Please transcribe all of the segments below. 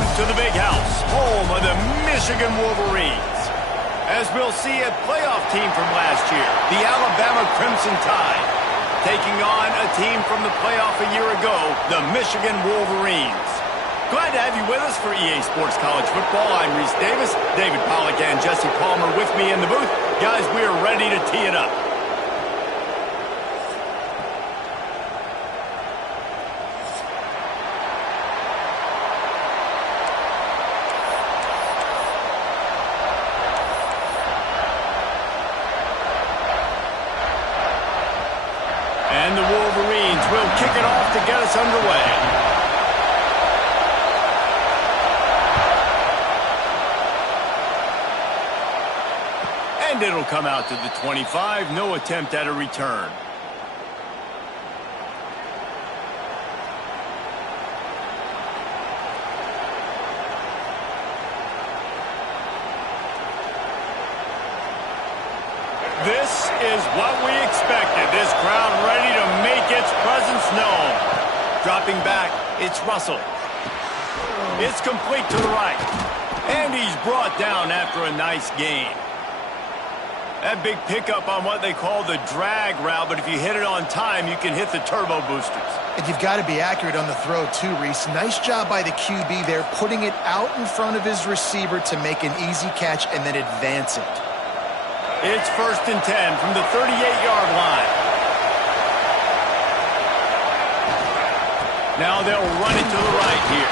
Welcome to the Big House, home of the Michigan Wolverines. As we'll see, a playoff team from last year, the Alabama Crimson Tide, taking on a team from the playoff a year ago, the Michigan Wolverines. Glad to have you with us for EA Sports College Football. I'm Reese Davis, David Pollack and Jesse Palmer with me in the booth. Guys, we are ready to tee it up. And the Wolverines will kick it off to get us underway. And it'll come out to the 25. No attempt at a return. This is what we expected. This crowd ready to make its presence known. Dropping back, it's Russell. It's complete to the right. And he's brought down after a nice gain. That big pickup on what they call the drag route, but if you hit it on time, you can hit the turbo boosters. And you've got to be accurate on the throw too, Reese. Nice job by the QB there, putting it out in front of his receiver to make an easy catch and then advance it. It's 1st and 10 from the 38-yard line. Now they'll run it to the right here.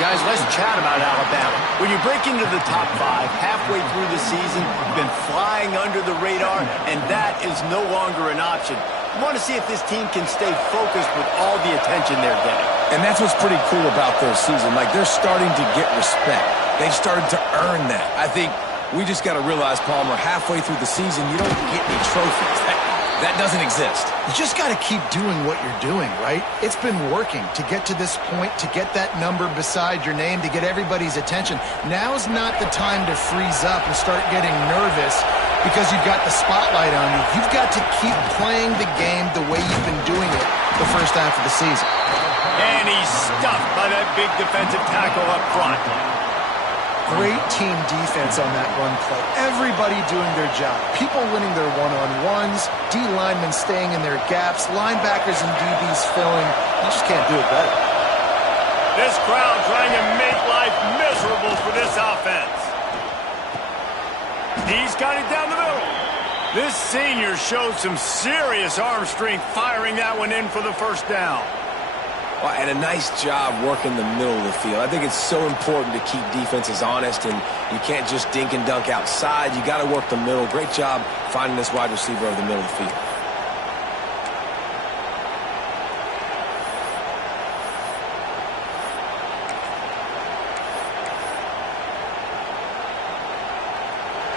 Guys, let's chat about Alabama. When you break into the top 5 halfway through the season, you've been flying under the radar, and that is no longer an option. You want to see if this team can stay focused with all the attention they're getting. And that's what's pretty cool about their season. Like, they're starting to get respect. They've started to earn that. I think we just got to realize, Palmer, halfway through the season, you don't get any trophies. That doesn't exist. You just got to keep doing what you're doing, right? It's been working to get to this point, to get that number beside your name, to get everybody's attention. Now's not the time to freeze up and start getting nervous because you've got the spotlight on you. You've got to keep playing the game the way you've been doing it the first half of the season. And he's stuffed by that big defensive tackle up front. Great team defense on that run play. Everybody doing their job. People winning their one-on-ones, D linemen staying in their gaps, linebackers and DBs filling. You just can't do it better. This crowd trying to make life miserable for this offense. He's got it down the middle. This senior showed some serious arm strength firing that one in for the first down. Well, and a nice job working the middle of the field. I think it's so important to keep defenses honest, and you can't just dink and dunk outside. You got to work the middle. Great job finding this wide receiver over the middle of the field.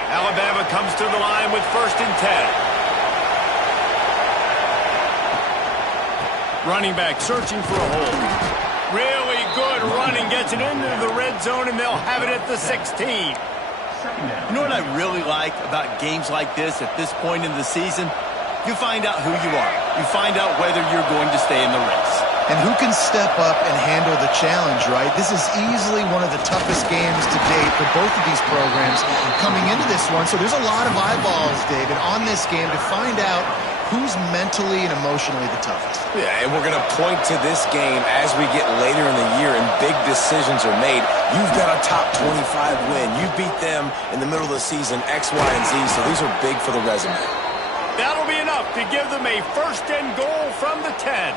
Alabama comes to the line with 1st and 10. Running back searching for a hole. Really good running, gets it into the red zone, and they'll have it at the 16. You know what I really like about games like this at this point in the season? You find out who you are. You find out whether you're going to stay in the race. And who can step up and handle the challenge, right? This is easily one of the toughest games to date for both of these programs coming into this one. So there's a lot of eyeballs, David, on this game to find out who's mentally and emotionally the toughest. Yeah, and we're going to point to this game as we get later in the year and big decisions are made. You've got a top 25 win. You beat them in the middle of the season, X, Y, and Z, so these are big for the resume. That'll be enough to give them a 1st and goal from the 10.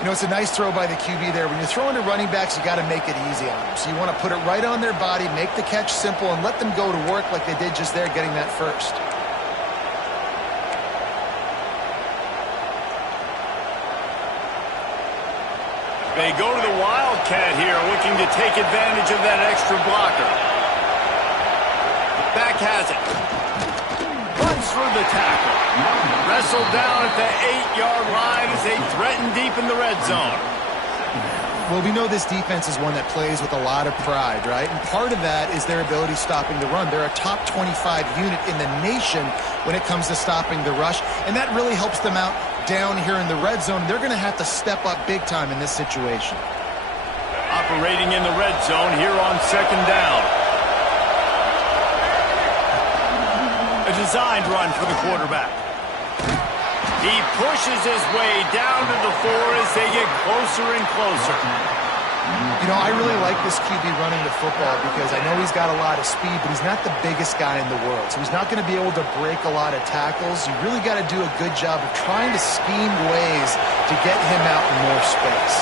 You know, it's a nice throw by the QB there. When you're throwing to running backs, you got to make it easy on them. So you want to put it right on their body, make the catch simple, and let them go to work like they did just there, getting that first. They go to the Wildcat here, looking to take advantage of that extra blocker. Back has it. Runs for the tackle. Wrestled down at the 8-yard line as they threaten deep in the red zone. Well, we know this defense is one that plays with a lot of pride, right? And part of that is their ability stopping the run. They're a top 25 unit in the nation when it comes to stopping the rush, and that really helps them out down here in the red zone. They're going to have to step up big time in this situation. Operating in the red zone here on second down. A designed run for the quarterback. He pushes his way down to the 4 as they get closer and closer. You know, I really like this QB running the football because I know he's got a lot of speed, but he's not the biggest guy in the world. So he's not going to be able to break a lot of tackles. You really got to do a good job of trying to scheme ways to get him out in more space.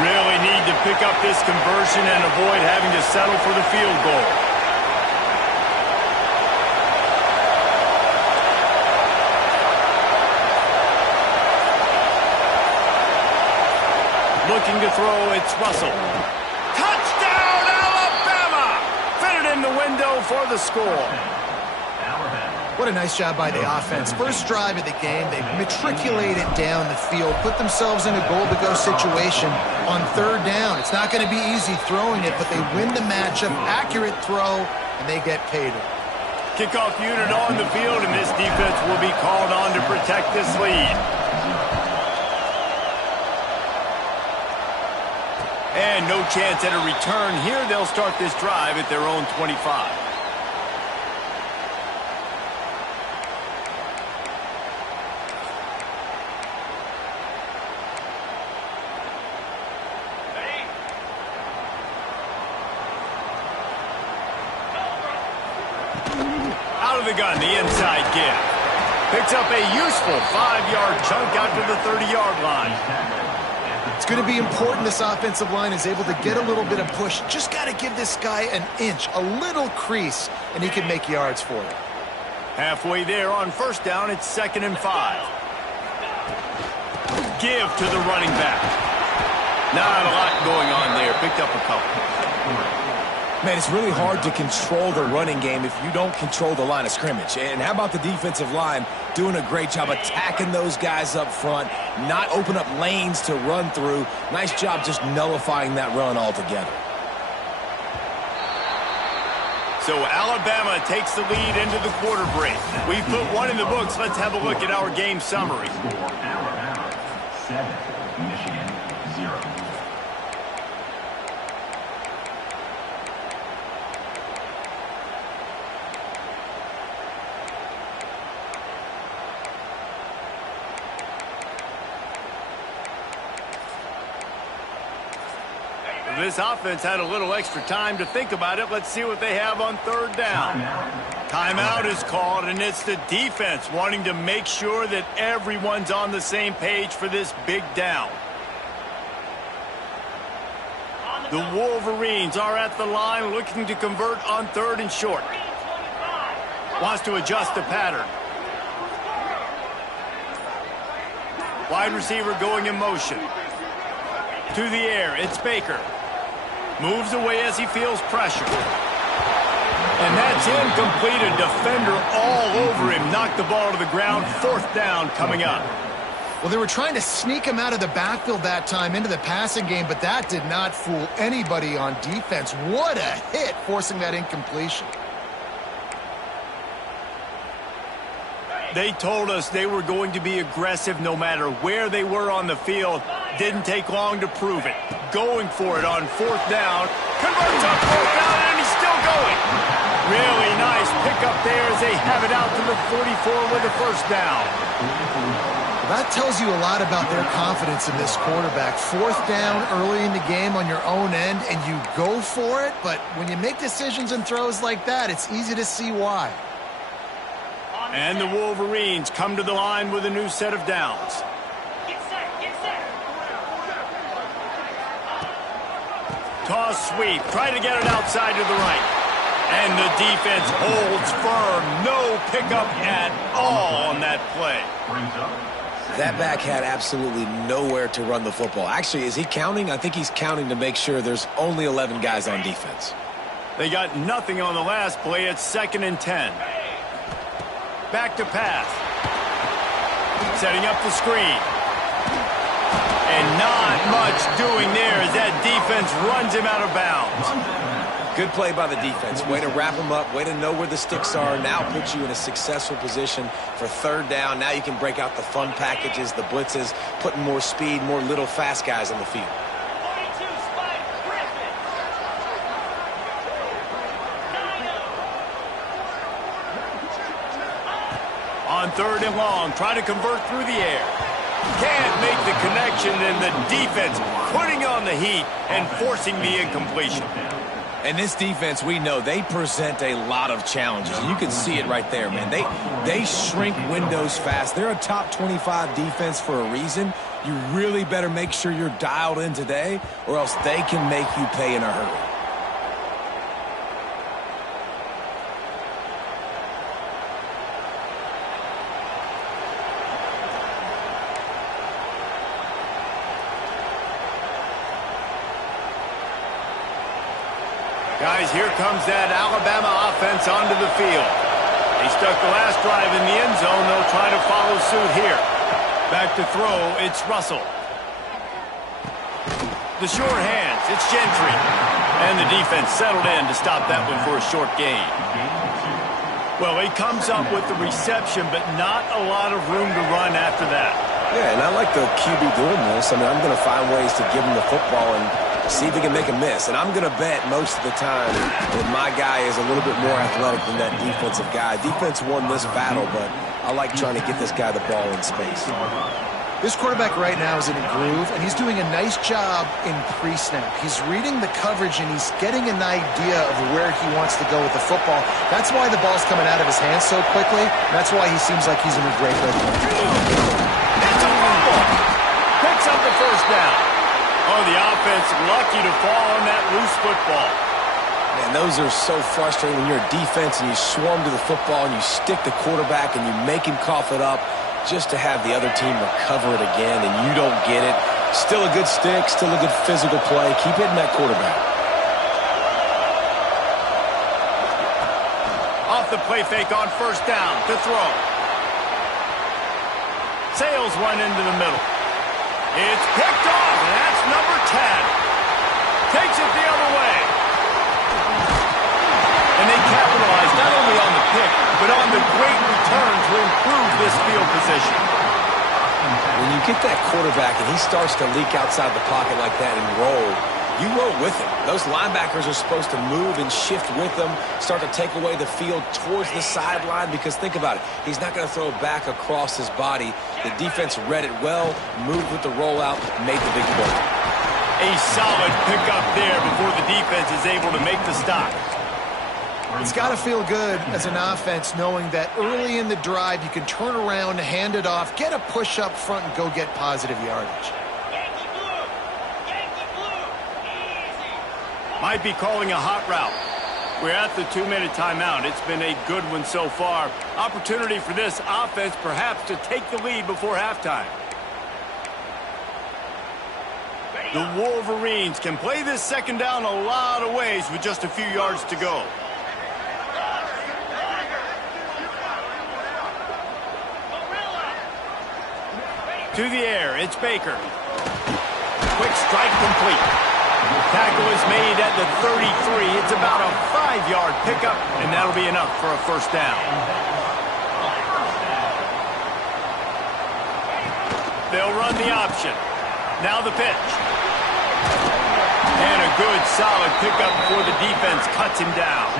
Really need to pick up this conversion and avoid having to settle for the field goal. Looking to throw, it's Russell. Touchdown, Alabama! Fitted in the window for the score. What a nice job by the offense. First drive of the game, they matriculated down the field, put themselves in a goal-to-go situation on third down. It's not going to be easy throwing it, but they win the matchup, accurate throw, and they get paid. Kickoff unit on the field, and this defense will be called on to protect this lead. And no chance at a return here. They'll start this drive at their own 25. Out of the gun, the inside give. Picks up a useful 5-yard chunk out to the 30-yard line. It's going to be important this offensive line is able to get a little bit of push. Just got to give this guy an inch, a little crease, and he can make yards for it. Halfway there on first down, it's 2nd and 5. Give to the running back. Not a lot going on there. Picked up a couple. Man, it's really hard to control the running game if you don't control the line of scrimmage. And how about the defensive line doing a great job attacking those guys up front, not open up lanes to run through. Nice job just nullifying that run altogether. So Alabama takes the lead into the quarter break. We've put one in the books. Let's have a look at our game summary. Alabama 7, Michigan 0. This offense had a little extra time to think about it. Let's see what they have on third down. Timeout is called, and it's the defense wanting to make sure that everyone's on the same page for this big down. The Wolverines are at the line looking to convert on 3rd and short. Wants to adjust the pattern. Wide receiver going in motion. To the air, it's Baker. Moves away as he feels pressure. And that's incomplete. A defender all over him. Knocked the ball to the ground. 4th down coming up. Well, they were trying to sneak him out of the backfield that time into the passing game, but that did not fool anybody on defense. What a hit, forcing that incompletion. They told us they were going to be aggressive no matter where they were on the field. Didn't take long to prove it. Going for it on 4th down. Converts on 4th down, and he's still going. Really nice pickup there as they have it out to the 44 with a 1st down. That tells you a lot about their confidence in this quarterback. 4th down early in the game on your own end, and you go for it. But when you make decisions and throws like that, it's easy to see why. And the Wolverines come to the line with a new set of downs. Toss sweep. Try to get it outside to the right. And the defense holds firm. No pickup at all on that play. That back had absolutely nowhere to run the football. Actually, is he counting? I think he's counting to make sure there's only 11 guys on defense. They got nothing on the last play. It's 2nd and 10. Back to pass. Setting up the screen. And not much doing there as that defense runs him out of bounds. Good play by the defense. Way to wrap him up. Way to know where the sticks are. Now puts you in a successful position for 3rd down. Now you can break out the fun packages, the blitzes, putting more speed, more little fast guys on the field. third and long, trying to convert through the air. Can't make the connection, and the defense putting on the heat and forcing the incompletion. And this defense, we know, they present a lot of challenges. And you can see it right there, man. They shrink windows fast. They're a top 25 defense for a reason. You really better make sure you're dialed in today, or else they can make you pay in a hurry. Guys, here comes that Alabama offense onto the field. They stuck the last drive in the end zone. They'll try to follow suit here. Back to throw, it's Russell. The short hands, it's Gentry. And the defense settled in to stop that one for a short gain. Well, he comes up with the reception, but not a lot of room to run after that. Yeah, and I like the QB doing this. I mean, I'm going to find ways to give him the football and see if he can make a miss. And I'm going to bet most of the time that my guy is a little bit more athletic than that defensive guy. Defense won this battle, but I like trying to get this guy the ball in space. This quarterback right now is in a groove, and he's doing a nice job in pre-snap. He's reading the coverage, and he's getting an idea of where he wants to go with the football. That's why the ball's coming out of his hands so quickly. That's why he seems like he's in a great rhythm. It's a fumble. Picks up the first down. Oh, the offense lucky to fall on that loose football. Man, those are so frustrating when you're a defense and you swarm to the football and you stick the quarterback and you make him cough it up just to have the other team recover it again and you don't get it. Still a good stick, still a good physical play. Keep hitting that quarterback. Off the play fake on first down to throw. Sails one into the middle. It's picked off, and that's number 10. Takes it the other way. And they capitalize not only on the pick, but on the great return to improve this field position. When you get that quarterback and he starts to leak outside the pocket like that and roll, you roll with him. Those linebackers are supposed to move and shift with them, start to take away the field towards the sideline, because think about it, he's not going to throw back across his body. The defense read it well, moved with the rollout, made the big play. A solid pickup there before the defense is able to make the stop. It's got to feel good as an offense knowing that early in the drive you can turn around, hand it off, get a push up front, and go get positive yardage. Might be calling a hot route. We're at the 2-minute timeout. It's been a good one so far. Opportunity for this offense perhaps to take the lead before halftime. The Wolverines can play this second down a lot of ways with just a few yards to go. To the air, it's Baker. Quick strike complete. Tackle is made at the 33. It's about a 5-yard pickup, and that'll be enough for a first down. They'll run the option. Now the pitch. And a good, solid pickup before the defense cuts him down.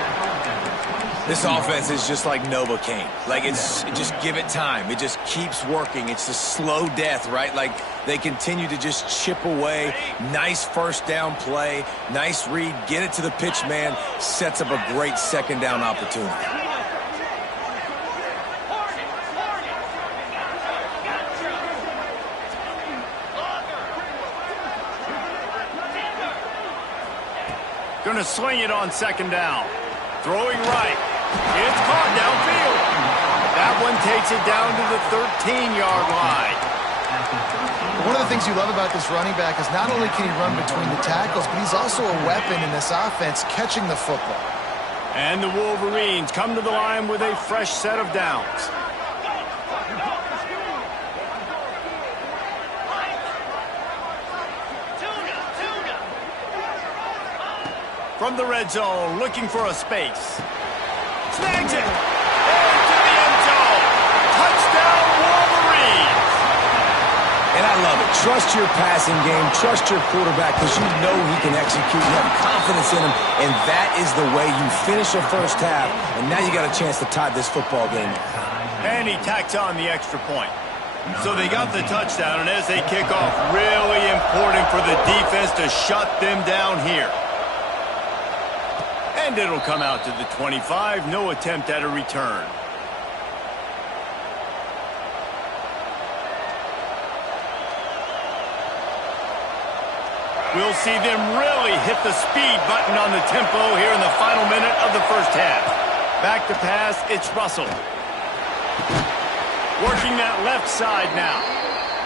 This offense is just like Novocaine. Like, just give it time. It just keeps working. It's the slow death, right? Like, they continue to just chip away. Nice first down play. Nice read. Get it to the pitch man. Sets up a great second down opportunity. Going to sling it on second down. Throwing right. It's caught downfield. That one takes it down to the 13-yard line. One of the things you love about this running back is not only can he run between the tackles, but he's also a weapon in this offense catching the football. And the Wolverines come to the line with a fresh set of downs. From the red zone, looking for a space. Snags it. Into the end zone. Touchdown, Wolverines. And I love it. Trust your passing game. Trust your quarterback, because you know he can execute. You have confidence in him, and that is the way you finish a first half. And now you got a chance to tie this football game. And he tacks on the extra point. So they got the touchdown, and as they kick off, really important for the defense to shut them down here. And it'll come out to the 25. No attempt at a return. We'll see them really hit the speed button on the tempo here in the final minute of the first half. Back to pass, it's Russell. Working that left side now.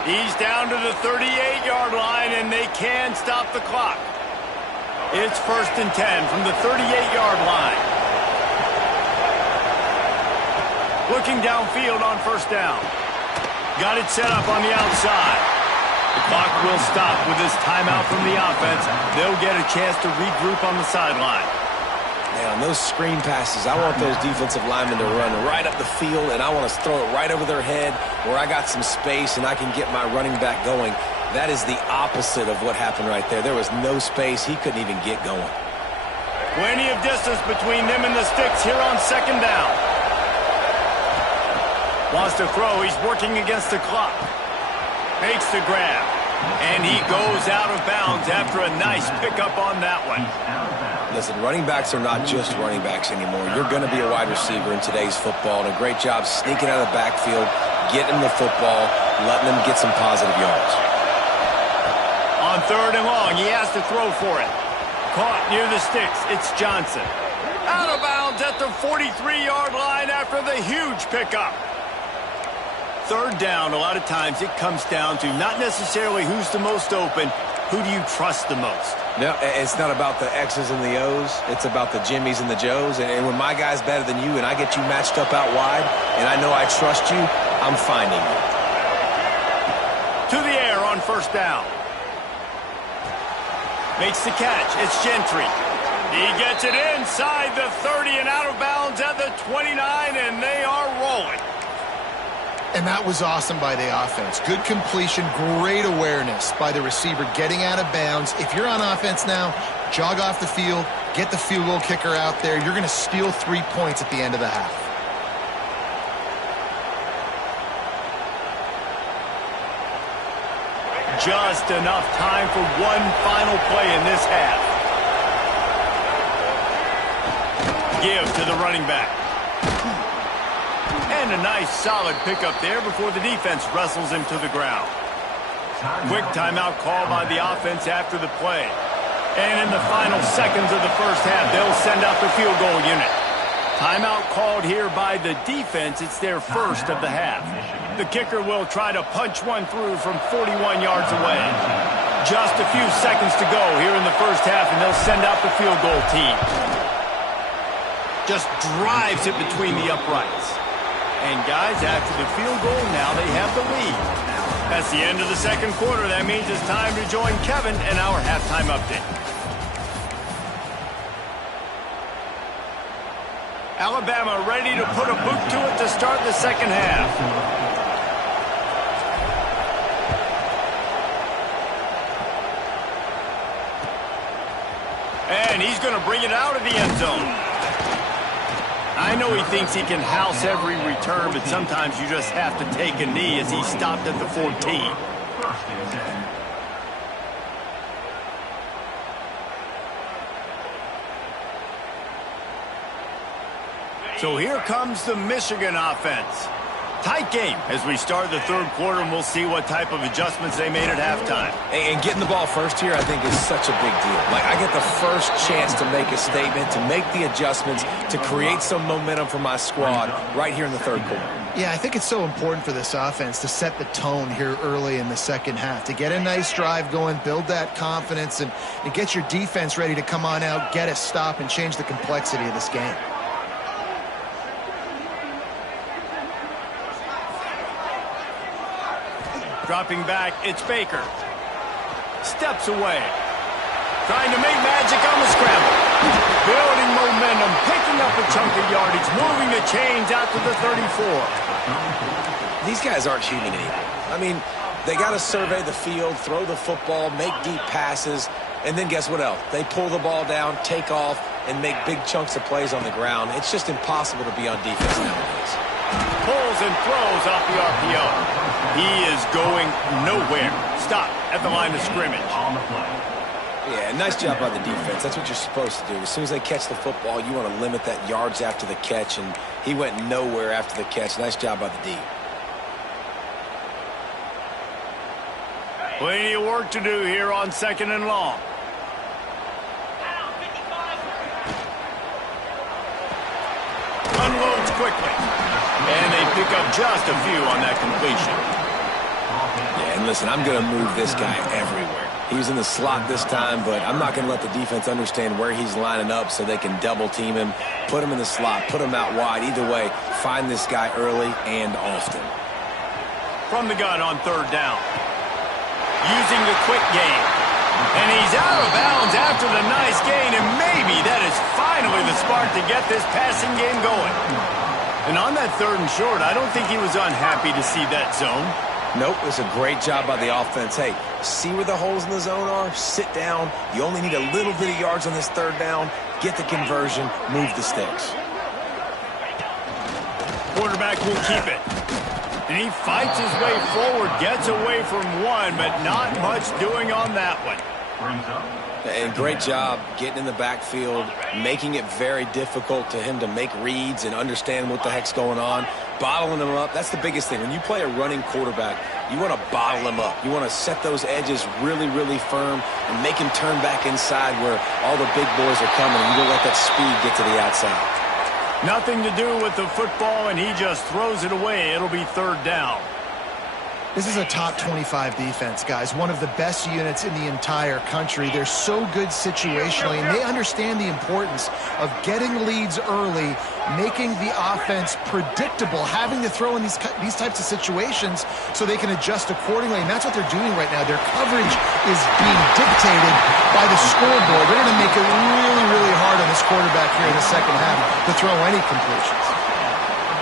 He's down to the 38-yard line, and they can stop the clock. It's 1st and 10 from the 38-yard line. Looking downfield on 1st down. Got it set up on the outside. The clock will stop with this timeout from the offense. They'll get a chance to regroup on the sideline. Man, on those screen passes, I want those defensive linemen to run right up the field, and I want to throw it right over their head where I got some space and I can get my running back going. That is the opposite of what happened right there. There was no space. He couldn't even get going. Plenty of distance between them and the sticks here on 2nd down. Wants to throw. He's working against the clock. Makes the grab. And he goes out of bounds after a nice pickup on that one. Listen, running backs are not just running backs anymore. You're going to be a wide receiver in today's football. And a great job sneaking out of the backfield, getting the football, letting them get some positive yards. On 3rd and long, he has to throw for it. Caught near the sticks. It's Johnson. Out of bounds at the 43-yard line after the huge pickup. 3rd down, a lot of times it comes down to not necessarily who's the most open, who do you trust the most? No, it's not about the X's and the O's. It's about the Jimmys and the Joes. And when my guy's better than you and I get you matched up out wide and I know I trust you, I'm finding you. To the air on 1st down. Makes the catch. It's Gentry. He gets it inside the 30 and out of bounds at the 29, and they are rolling. And that was awesome by the offense. Good completion, great awareness by the receiver getting out of bounds. If you're on offense now, jog off the field, get the field goal kicker out there. You're going to steal 3 points at the end of the half. Just enough time for one final play in this half. Give to the running back. And a nice solid pickup there before the defense wrestles him to the ground. Quick timeout call by the offense after the play. And in the final seconds of the first half, they'll send out the field goal unit. Timeout called here by the defense. It's their first of the half. The kicker will try to punch one through from 41 yards away. Just a few seconds to go here in the first half, and they'll send out the field goal team. Just drives it between the uprights. And guys, after the field goal, now they have the lead. That's the end of the second quarter. That means it's time to join Kevin in our halftime update. Alabama ready to put a boot to it to start the second half. And he's going to bring it out of the end zone. I know he thinks he can house every return, but sometimes you just have to take a knee as he stopped at the 14. So here comes the Michigan offense. Tight game as we start the third quarter, and we'll see what type of adjustments they made at halftime. And getting the ball first here, I think, is such a big deal. Like, I get the first chance to make a statement, to make the adjustments, to create some momentum for my squad right here in the third quarter. Yeah, I think it's so important for this offense to set the tone here early in the second half, to get a nice drive going, build that confidence, and get your defense ready to come on out, get a stop, and change the complexity of this game. Dropping back, it's Baker. Steps away. Trying to make magic on the scramble. Building momentum, picking up a chunk of yardage, moving the chains out to the 34. These guys aren't human anymore. I mean, they got to survey the field, throw the football, make deep passes, and then guess what else? They pull the ball down, take off, and make big chunks of plays on the ground. It's just impossible to be on defense nowadays. Pulls and throws off the RPO. He is going nowhere. Stop at the line of scrimmage. On the play. Yeah, nice job by the defense. That's what you're supposed to do. As soon as they catch the football, you want to limit that yards after the catch, and he went nowhere after the catch. Nice job by the D. Plenty of work to do here on 2nd and long. Unloads quickly. And they pick up just a few on that completion. Yeah, and listen, I'm going to move this guy everywhere. He's in the slot this time, but I'm not going to let the defense understand where he's lining up so they can double team him, put him in the slot, put him out wide. Either way, find this guy early and often. From the gun on 3rd down. Using the quick game. And he's out of bounds after the nice gain, and maybe that is finally the spark to get this passing game going. And on that 3rd and short, I don't think he was unhappy to see that zone. Nope, it's a great job by the offense. Hey, see where the holes in the zone are? Sit down. You only need a little bit of yards on this 3rd down. Get the conversion. Move the sticks. Quarterback will keep it. And he fights his way forward, gets away from one, but not much doing on that one. Brings up. And great job getting in the backfield, making it very difficult to him to make reads and understand what the heck's going on, bottling him up. That's the biggest thing. When you play a running quarterback, you want to bottle him up. You want to set those edges really, really firm and make him turn back inside where all the big boys are coming, and you don't let that speed get to the outside. Nothing to do with the football, and he just throws it away. It'll be 3rd down. This is a top 25 defense, guys. One of the best units in the entire country. They're so good situationally, and they understand the importance of getting leads early, making the offense predictable, having to throw in these types of situations so they can adjust accordingly, and that's what they're doing right now. Their coverage is being dictated by the scoreboard. They're going to make it really, really hard on this quarterback here in the 2nd half to throw any completions.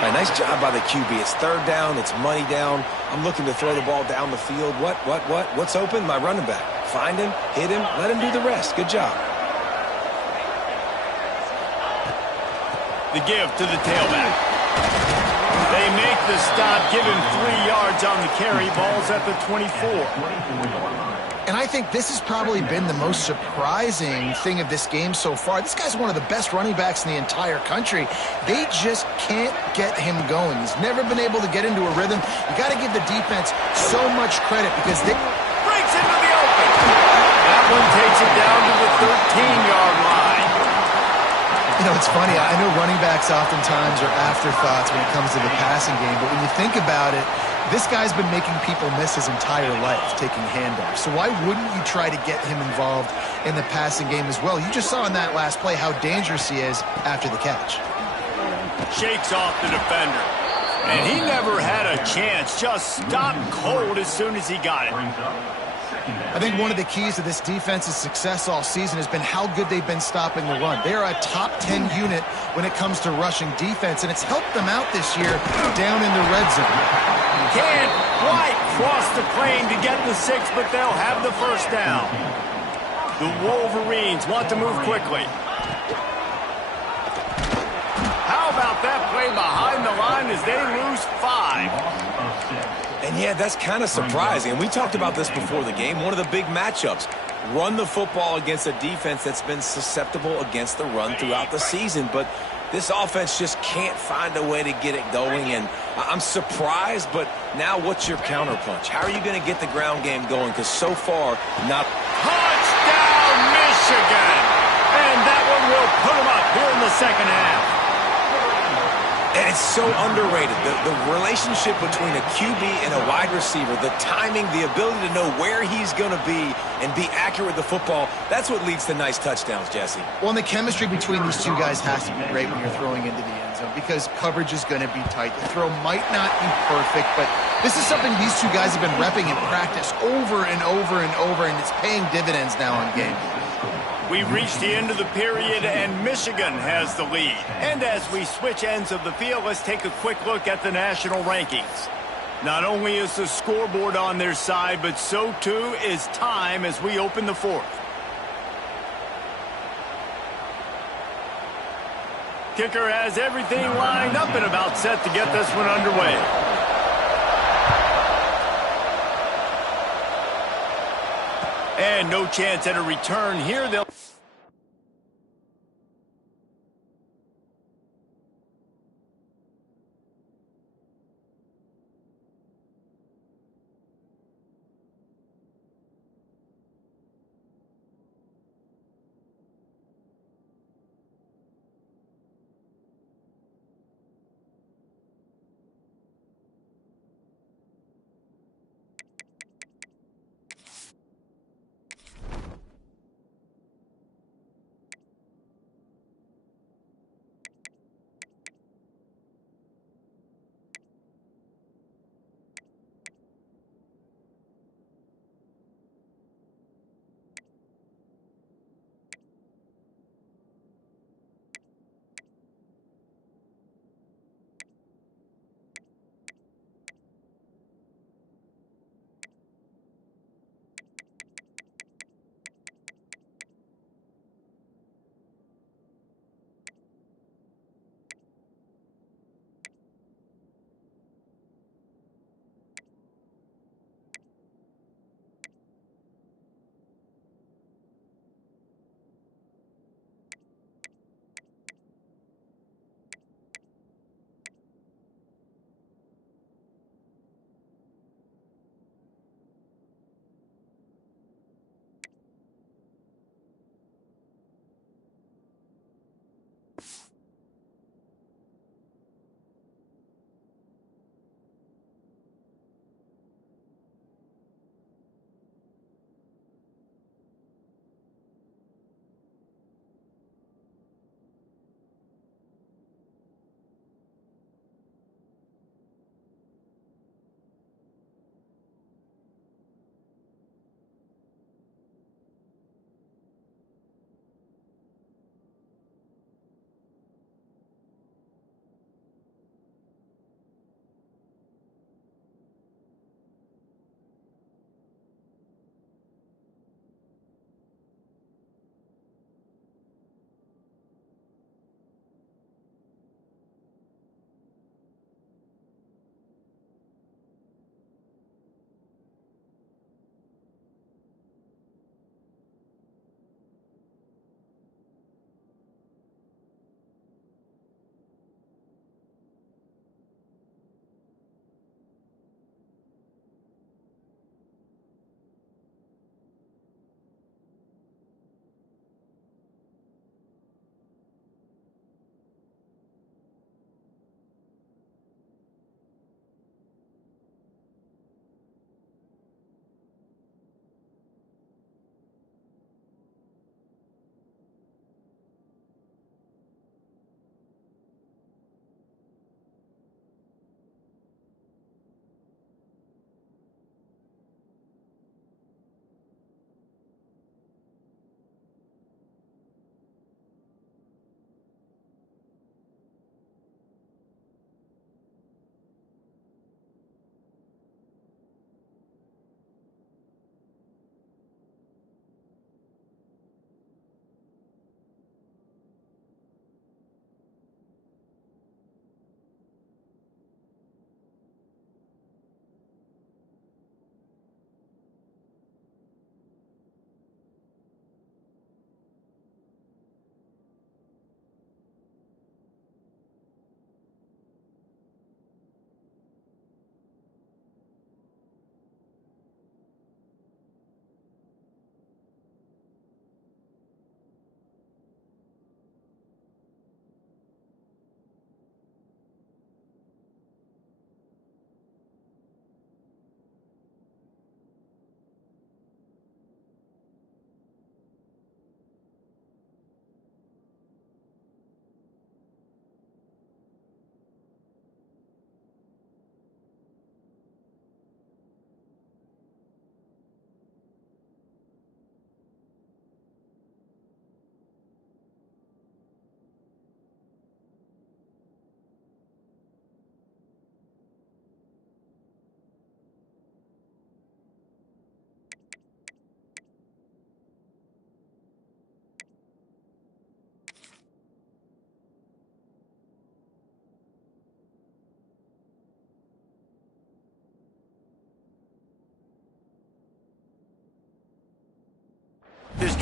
A nice job by the QB. It's 3rd down. It's money down. I'm looking to throw the ball down the field. What's open? My running back. Find him, hit him, let him do the rest. Good job. The give to the tailback. They make the stop, give him 3 yards on the carry. Ball's at the 24. And I think this has probably been the most surprising thing of this game so far. This guy's one of the best running backs in the entire country. They just can't get him going. He's never been able to get into a rhythm. You got to give the defense so much credit because they breaks into the open. That one takes it down to the 13-yard line. You know, it's funny. I know running backs oftentimes are afterthoughts when it comes to the passing game, but when you think about it, this guy's been making people miss his entire life taking handoffs. So why wouldn't you try to get him involved in the passing game as well? You just saw in that last play how dangerous he is after the catch. Shakes off the defender. And he never had a chance. Just stopped cold as soon as he got it. I think one of the keys to this defense's success all season has been how good they've been stopping the run. They're a top 10 unit when it comes to rushing defense, and it's helped them out this year down in the red zone. Can't quite cross the plane to get the 6, but they'll have the 1st down. The Wolverines want to move quickly. How about that play behind the line as they lose 5? And yeah, that's kind of surprising. And we talked about this before the game. One of the big matchups. Run the football against a defense that's been susceptible against the run throughout the season. But this offense just can't find a way to get it going. And I'm surprised, but now what's your counterpunch? How are you going to get the ground game going? Because so far, not... Touchdown, Michigan! And that one will put them up here in the 2nd half. And it's so underrated. The relationship between a QB and a wide receiver, the timing, the ability to know where he's going to be and be accurate with the football, that's what leads to nice touchdowns, Jesse. Well, and the chemistry between these two guys has to be great when you're throwing into the end zone because coverage is going to be tight. The throw might not be perfect, but this is something these two guys have been repping in practice over and over and over, and it's paying dividends now on game. We've reached the end of the period, and Michigan has the lead. And as we switch ends of the field, let's take a quick look at the national rankings. Not only is the scoreboard on their side, but so too is time as we open the 4th. Kicker has everything lined up and about set to get this one underway. And no chance at a return here. They'll...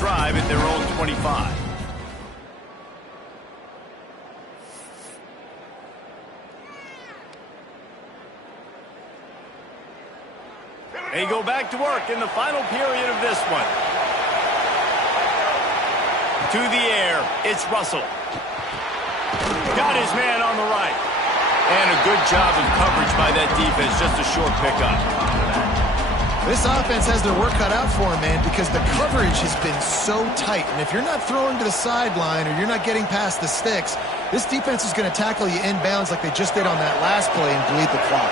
drive at their own 25. They go back to work in the final period of this one. To the air, it's Russell. Got his man on the right. And a good job of coverage by that defense, just a short pickup. This offense has their work cut out for them, man, because the coverage has been so tight. And if you're not throwing to the sideline or you're not getting past the sticks, this defense is going to tackle you inbounds like they just did on that last play and bleed the clock.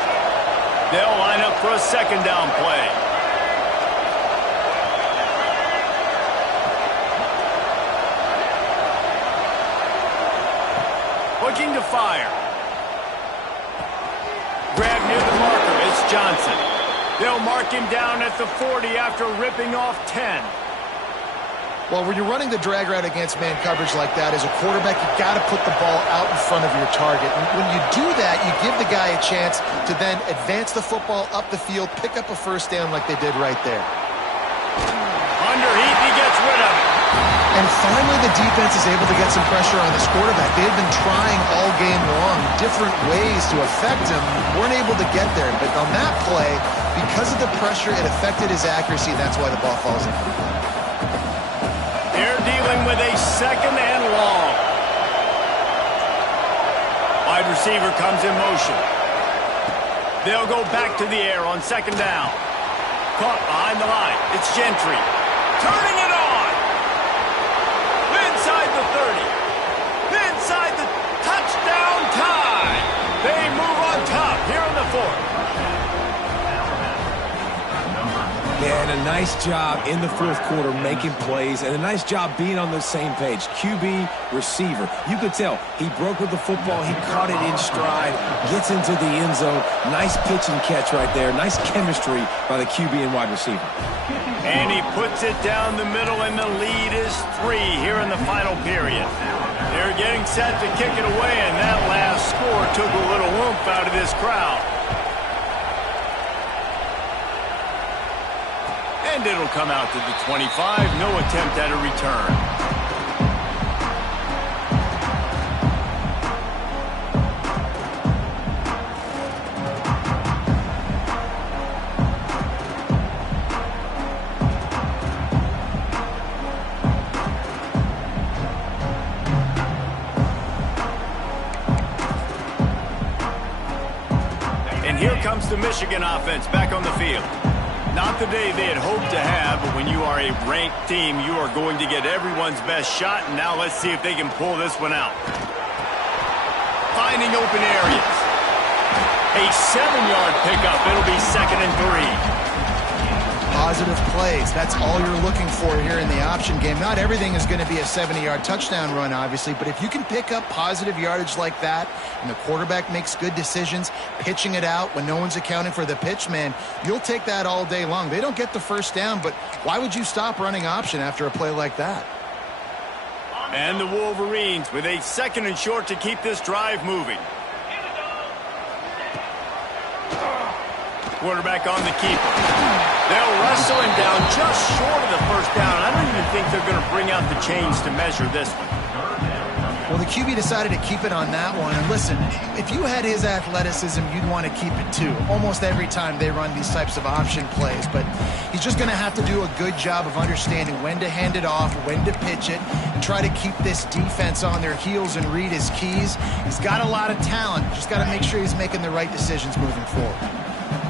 They'll line up for a second down play. Looking to fire. Grab near the marker. It's Johnson. They'll mark him down at the 40 after ripping off 10. Well, when you're running the drag route against man coverage like that, as a quarterback, you got to put the ball out in front of your target. And when you do that, you give the guy a chance to then advance the football up the field, pick up a first down like they did right there. Under heat, he gets rid of it. And finally, the defense is able to get some pressure on this quarterback. They've been trying all game long different ways to affect him. Weren't able to get there. But on that play, because of the pressure, it affected his accuracy. That's why the ball falls in. They're dealing with a second and long. Wide receiver comes in motion. They'll go back to the air on second down. Caught behind the line. It's Gentry. Turning it on. Inside the 30. Inside the touchdown tie. They move on top here in the fourth. Yeah, and a nice job in the fourth quarter making plays, and a nice job being on the same page. QB, receiver. You could tell he broke with the football. He caught it in stride, gets into the end zone. Nice pitch and catch right there. Nice chemistry by the QB and wide receiver. And he puts it down the middle, and the lead is 3 here in the final period. They're getting set to kick it away, and that last score took a little oomph out of this crowd. And it'll come out to the 25. No attempt at a return. And here comes the Michigan offense back on the field. Not the day they had hoped to have, but when you are a ranked team, you are going to get everyone's best shot, and now let's see if they can pull this one out. Finding open areas. A 7-yard pickup. It'll be 2nd and 3. Positive plays. That's all you're looking for here in the option game. Not everything is going to be a 70-yard touchdown run, obviously, but if you can pick up positive yardage like that and the quarterback makes good decisions, pitching it out when no one's accounting for the pitch, man, you'll take that all day long. They don't get the first down, but why would you stop running option after a play like that? And the Wolverines with a 2nd and short to keep this drive moving. Quarterback on the keeper. They'll wrestle him down just short of the first down. I don't even think they're going to bring out the chains to measure this one. Well, the QB decided to keep it on that one. And listen, if you had his athleticism, you'd want to keep it too. Almost every time they run these types of option plays. But he's just going to have to do a good job of understanding when to hand it off, when to pitch it, and try to keep this defense on their heels and read his keys. He's got a lot of talent. Just got to make sure he's making the right decisions moving forward.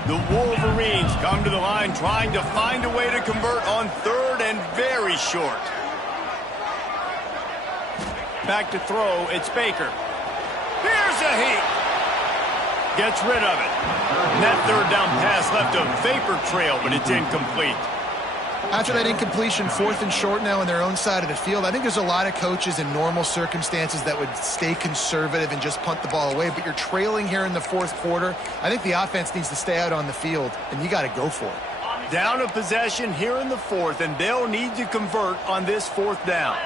The Wolverines come to the line trying to find a way to convert on 3rd and very short. Back to throw, it's Baker. Here's a heat. Gets rid of it. And that 3rd down pass left a vapor trail, but it's incomplete. After that incompletion, 4th and short now on their own side of the field, I think there's a lot of coaches in normal circumstances that would stay conservative and just punt the ball away, but you're trailing here in the 4th quarter. I think the offense needs to stay out on the field, and you got to go for it. Down a possession here in the 4th, and they'll need to convert on this 4th down.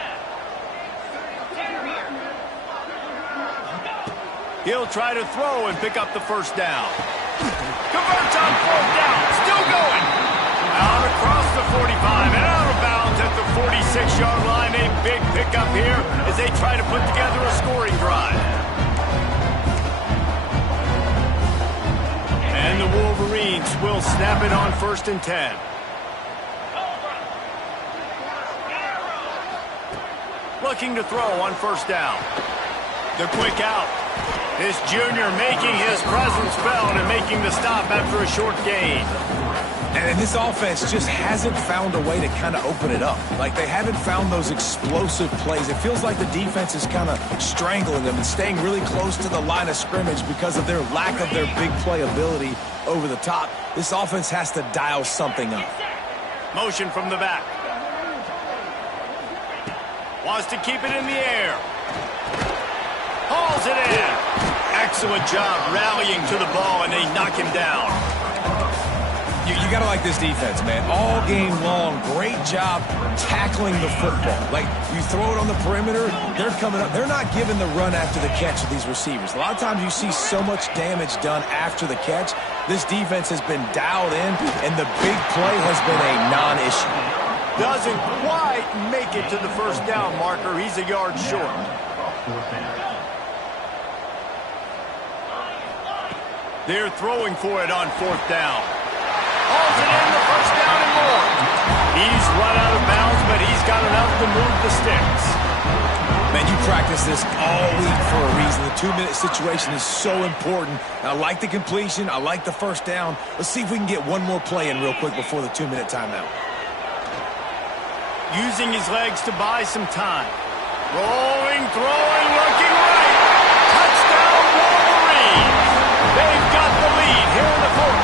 He'll try to throw and pick up the first down. Converts on 4th down. Still going. Out across the 45 and out of bounds at the 46 snap it on 1st and 10. Looking to throw on 1st down. The quick out. This junior making his presence felt and making the stop after a short gain. And this offense just hasn't found a way to kind of open it up. Like, they haven't found those explosive plays. It feels like the defense is kind of strangling them and staying really close to the line of scrimmage because of their lack of their big play ability over the top. This offense has to dial something up. Motion from the back. Wants to keep it in the air. Hauls it in. Excellent job rallying to the ball, and they knock him down. You got to like this defense, man. All game long, great job tackling the football. Like, you throw it on the perimeter, they're coming up. They're not giving the run after the catch of these receivers. A lot of times you see so much damage done after the catch. This defense has been dialed in, and the big play has been a non-issue. Doesn't quite make it to the 1st down marker. He's a yard short. They're throwing for it on 4th down. Hauls it in, the 1st down and more. He's run out of bounds, but he's got enough to move the sticks. Man, you practice this all week for a reason. The 2-minute situation is so important. I like the completion. I like the 1st down. Let's see if we can get one more play in real quick before the 2-minute timeout. Using his legs to buy some time. Rolling, throwing, looking right. Touchdown, Wolverines. They've got the lead here in the 4th.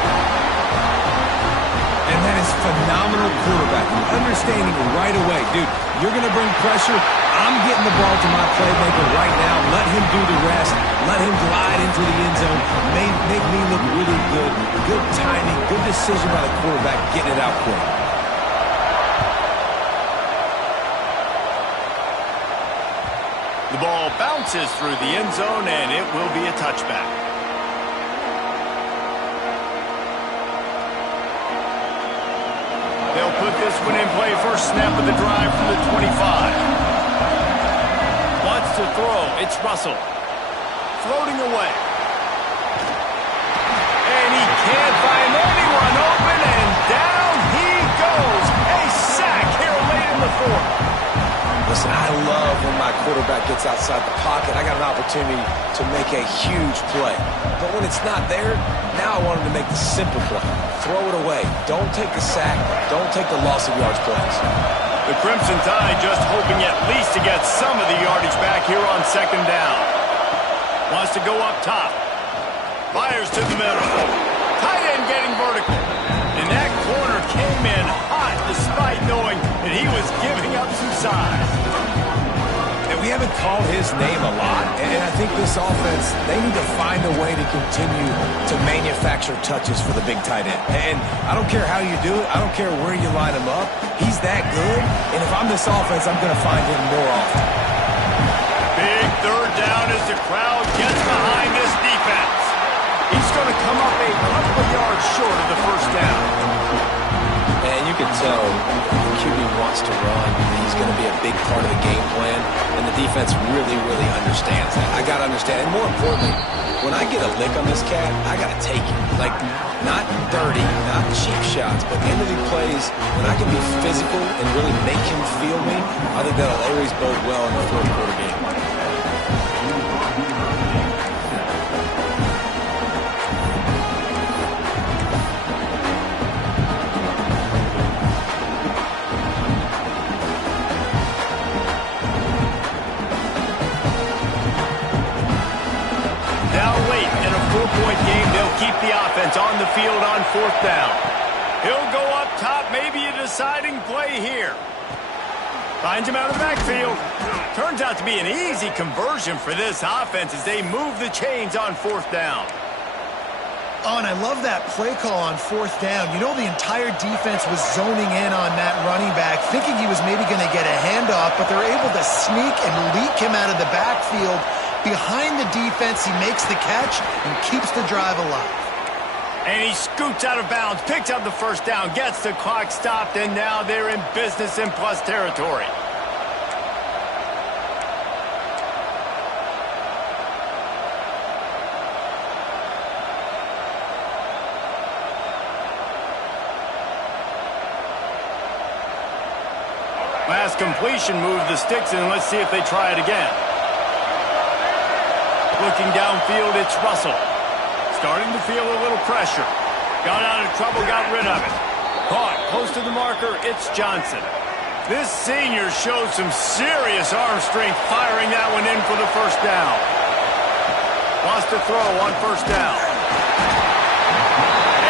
And that is phenomenal quarterbacking. Understanding right away, dude, you're going to bring pressure. I'm getting the ball to my playmaker right now. Let him do the rest. Let him glide into the end zone. Make me look really good. Good timing, good decision by the quarterback, getting it out quick. The ball bounces through the end zone, and it will be a touchback. They'll put this one in play. 1st snap of the drive from the 25. Wants to throw. It's Russell. Floating away. And he can't find anyone open, and down he goes. A sack here late in the 4th. Listen, I love when my quarterback gets outside the pocket. I got an opportunity to make a huge play. But when it's not there, now I want him to make the simple play. Throw it away. Don't take the sack. Don't take the loss of yards plays. The Crimson Tide just hoping at least to get some of the yardage back here on 2nd down. Wants to go up top. Fires to the middle. Tight end getting vertical. And that corner came in hot despite knowing that he was giving up some size. And we haven't called his name a lot, and I think this offense, they need to find a way to continue to manufacture touches for the big tight end. And I don't care how you do it. I don't care where you line him up. He's that good, and if I'm this offense, I'm going to find him more often. Big 3rd down as the crowd gets behind this defense. He's going to come up a couple of yards short of the 1st down. And you can tell the QB wants to run. He's going to be a big part of the game plan, and the defense really, really understands that. I got to understand, and more importantly, when I get a lick on this cat, I got to take it. Like, not dirty, not cheap shots, but end-of-the plays, when I can be physical and really make him feel me, I think that'll always bode well in the 4th quarter game. Game, they'll keep the offense on the field on 4th down. He'll go up top, maybe a deciding play here. Finds him out of the backfield. Turns out to be an easy conversion for this offense as they move the chains on 4th down. Oh, and I love that play call on 4th down. You know, the entire defense was zoning in on that running back, thinking he was maybe going to get a handoff, but they're able to sneak and leak him out of the backfield. Behind the defense, he makes the catch and keeps the drive alive. And he scoots out of bounds, picks up the 1st down, gets the clock stopped, and now they're in business in plus territory. Last completion moved the sticks in. Let's see if they try it again. Looking downfield, it's Russell. Starting to feel a little pressure. Got out of trouble, got rid of it. Caught close to the marker, it's Johnson. This senior showed some serious arm strength firing that one in for the first down. Wants to throw on first down.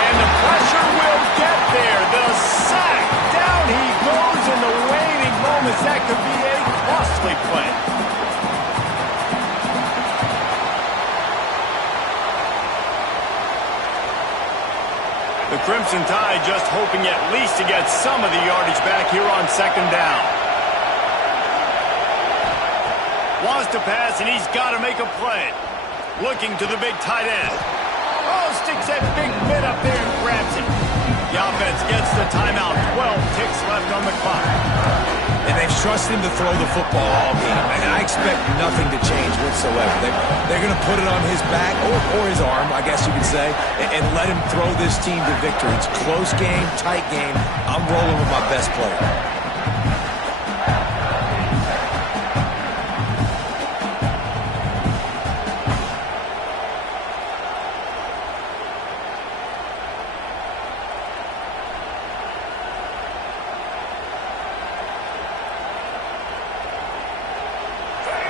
And the pressure will get there. The sack. Down he goes in the waning moments. That could be a costly play. The Crimson Tide just hoping at least to get some of the yardage back here on second down. Wants to pass, and he's got to make a play. Looking to the big tight end. Oh, sticks that big mid up there and grabs it. The offense gets the timeout. 12 ticks left on the clock. And they've trusted him to throw the football all game. And I expect nothing to change whatsoever. They're going to put it on his back, or his arm, I guess you could say, and let him throw this team to victory. It's a close game, tight game. I'm rolling with my best player.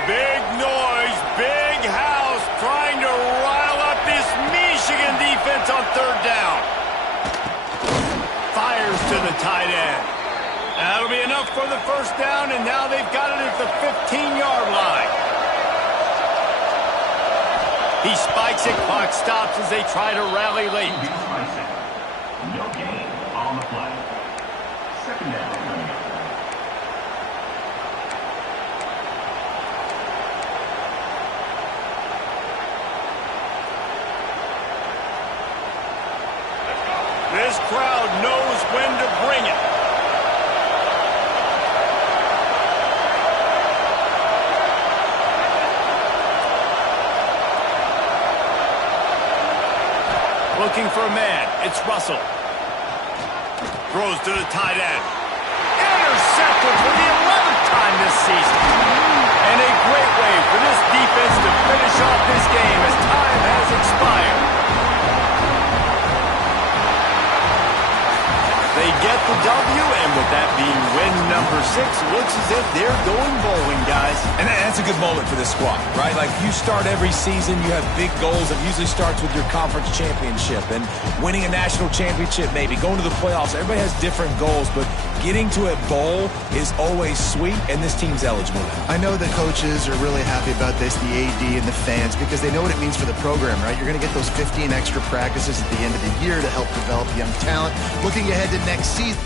Big noise, big house, trying to rile up this Michigan defense on third down. Fires to the tight end. That'll be enough for the first down, and now they've got it at the 15-yard line. He spikes it, clock stops as they try to rally late. No gain on the play. Second down. This crowd knows when to bring it. Looking for a man. It's Russell. Throws to the tight end. Intercepted for the 11th time this season. And a great way for this defense to finish off this game as time has expired. They get the W, and with that being win number 6, looks as if they're going bowling, guys. And that's a good moment for this squad, right? Like, you start every season, you have big goals. It usually starts with your conference championship and winning a national championship, maybe going to the playoffs. Everybody has different goals, but getting to a bowl is always sweet, and this team's eligible. I know the coaches are really happy about this, the AD and the fans, because they know what it means for the program, right? You're going to get those 15 extra practices at the end of the year to help develop young talent. Looking ahead to next season.